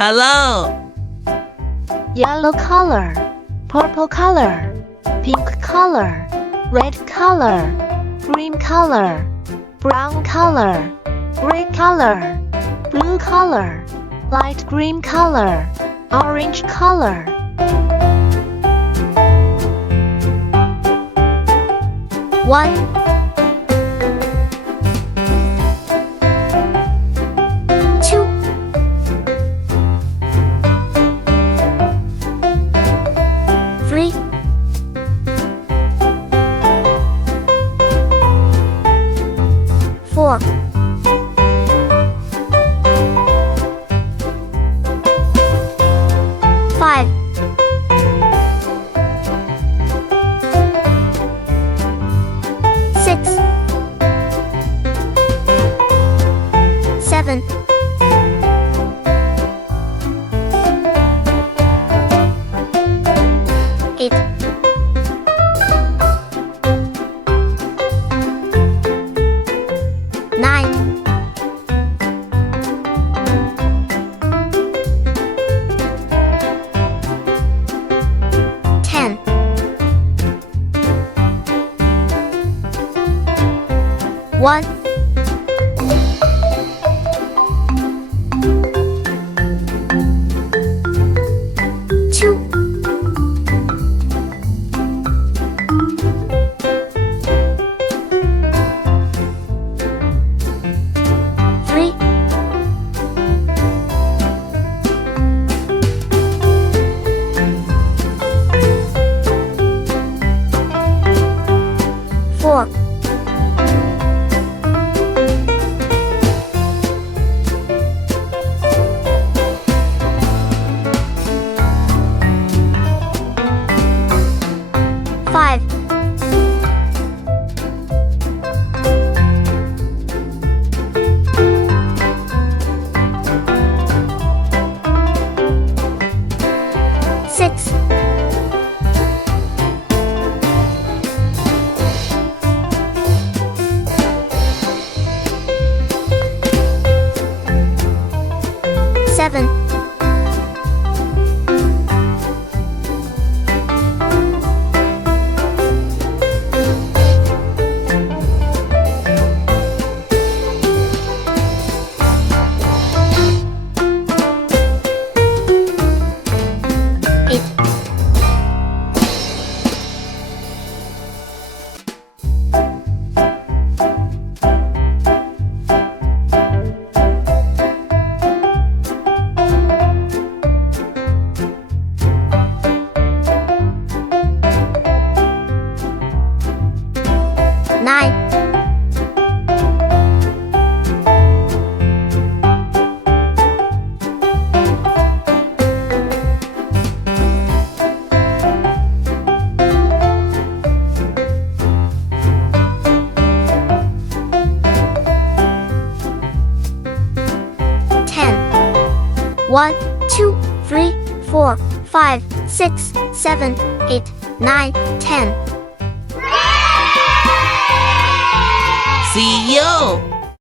Hello. Yellow color, purple color, pink color, red color, green color, brown color, gray color, blue color, light green color, orange color. One, two, three, four, five, six, seven, eight, nine, 10, 1, 2, 3, 4, 5, 6, 7, 8, 9, 10, 1, 2, 3, 4, 5, 6, 7, 8, 9, 10. See you.